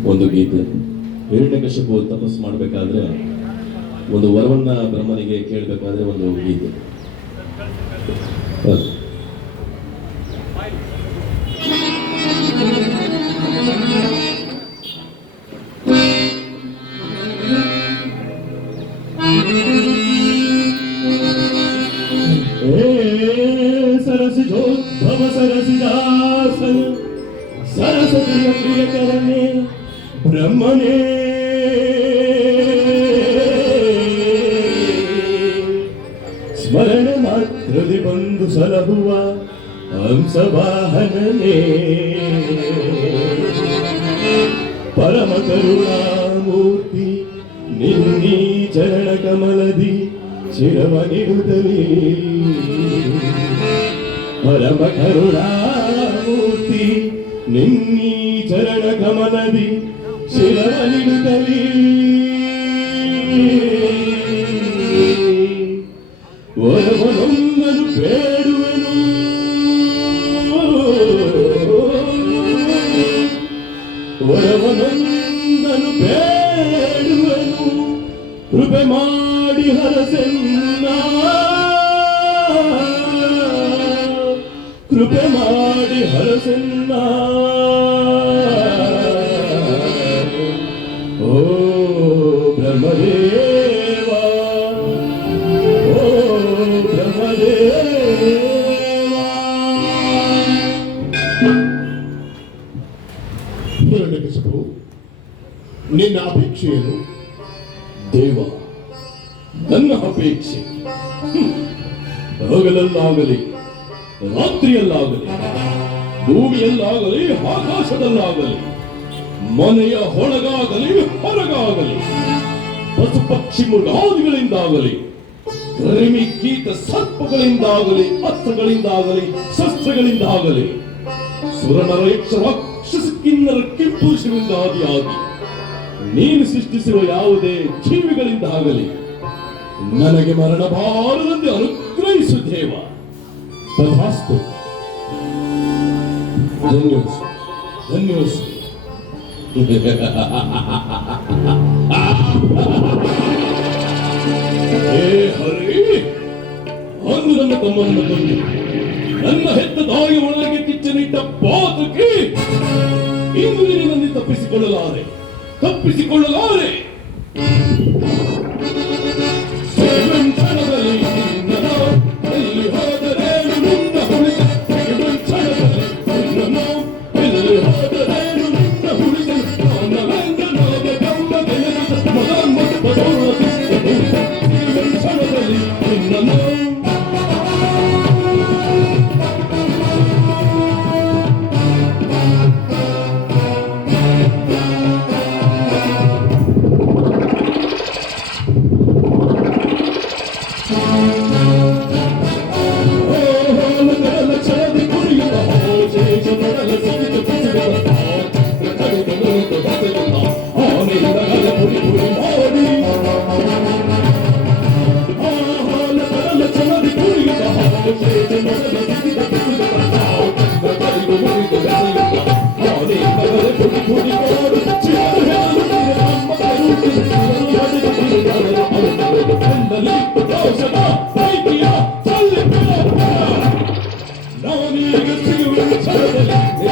ಒಂದು ಗೀತೆ. ಹಿರಣ್ಯಕಶಿಪು ತಪಸ್ ಮಾಡಬೇಕಾದ್ರೆ ಒಂದು ವರವನ್ನ ಬ್ರಹ್ಮನಿಗೆ ಕೇಳಬೇಕಾದ್ರೆ ಒಂದು ಗೀತೆ. ಹ. ಸರಸಿಜೋದ್ಭವ ಸರಸಿದಾಸನ ಸರಸ್ವತಿಯ బ్రహ్మనే. స్మరణ మాత్రది బంధు సలహువ హంసవాహననే. పరమ కరుణామూర్తి నిన్నీ చరణ కమలది శిరవనిరుదలి పరమ కరుణామూర్తి నిన్నీ చరణ కమలది ನಿರುತ್ತಲೇ ವರವನೊಂದನು ಬೇಡುವನು. ವರವನೊಂದನು ಬೇಡುವನು. ಕೃಪೆ ಮಾಡಿ ಹರಸೆನ್ನ. ಕೃಪೆ ಮಾಡಿ ಹರಸೆನ್ನ. ಬ್ರಹ್ಮದೇವ ಓ ಬ್ರಹ್ಮದೇವ ನಿನ್ನ ಅಪೇಕ್ಷೆಯನ್ನು ದೇವ, ನನ್ನ ಅಪೇಕ್ಷೆ. ಹಗಲಲ್ಲಾಗಲಿ ರಾತ್ರಿಯಲ್ಲಾಗಲಿ, ಭೂಮಿಯಲ್ಲಾಗಲಿ, ಆಕಾಶದಲ್ಲಾಗಲಿ, ಮನೆಯ ಹೊಳಗಾಗಲಿ ಹೊರಗಾಗಲಿ ಪಶು ಪಕ್ಷಿ ಮೃಗಾದಿಗಳಿಂದಾಗಲಿ ಕ್ರಿಮಿ ಕೀಟ ಸರ್ಪಗಳಿಂದಾಗಲಿ ಅಸ್ತ್ರಗಳಿಂದಾಗಲಿ ಶಸ್ತ್ರಗಳಿಂದಾಗಲಿ ಸುರನರ ಯಕ್ಷ ರಾಕ್ಷಸ ನೀನು ಸೃಷ್ಟಿಸಿರುವ ಯಾವುದೇ ಜೀವಿಗಳಿಂದಾಗಲಿ ನನಗೆ ಮರಣ ಬಾರದಂತೆ ಅನುಗ್ರಹಿಸು ದೇವ. ತಥಾಸ್ತು. ಧನ್ಯವಾದ. ಅಂದು ನನ್ನ ತಮ್ಮನ್ನು ತಂದು ನನ್ನ ಹೆತ್ತ ತಾಯಿ ಒಳಗೆ ಕಿಚ್ಚನಿಟ್ಟ ಪಾತಕ್ಕೆ ಇಂದು ನಿನ್ನಲ್ಲಿ ತಪ್ಪಿಸಿಕೊಳ್ಳಲಾರೆ ತಪ್ಪಿಸಿಕೊಳ್ಳಲಾರೆ. Yeah.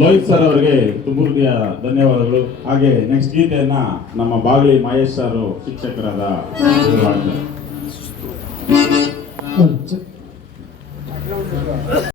ಲೋಹಿತ್ ಸರ್ ಅವರಿಗೆ ತುಂಬ ಹೃದಯ ಧನ್ಯವಾದಗಳು. ಹಾಗೆ ನೆಕ್ಸ್ಟ್ ಗೀತೆಯನ್ನ ನಮ್ಮ ಬಾಗ್ಲಿ ಮಹೇಶ್ ಸರ್ ಶಿಕ್ಷಕರಾದ.